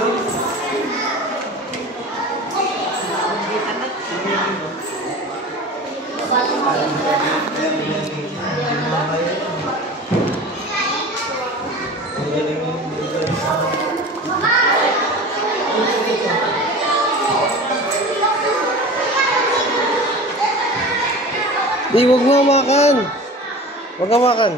Di, wag mo makan. Wag ka makan.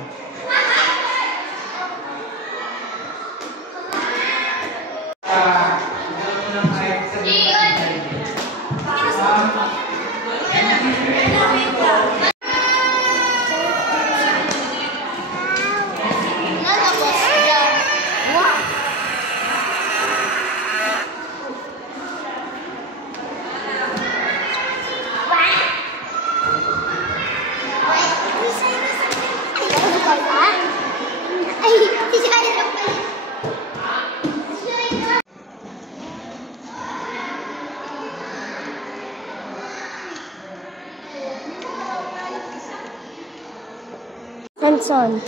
Sandstone.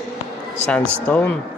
Sandstone.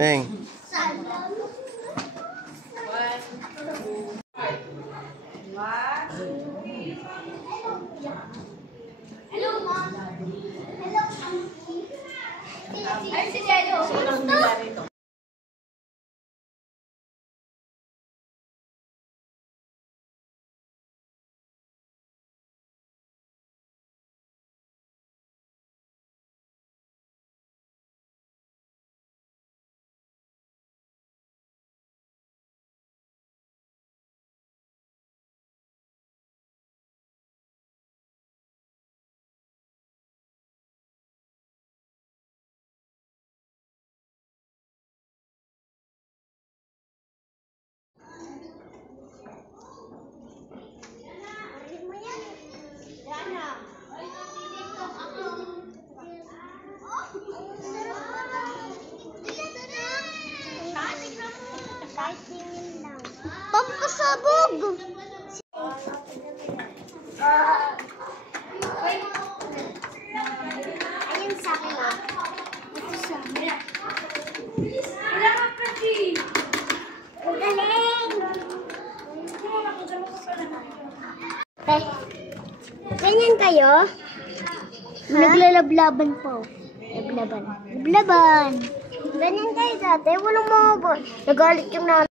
Neng. Hello, Mom. Hello, Auntie. Ay, si Jello. Pampasabog! Ayun sa akin. Ito siya. Wala ka kasi. Galing! Ganyan kayo? Naglalablaban po. Lablaban. Ganyan kayo dati. Walang mga nagalit yung nanay.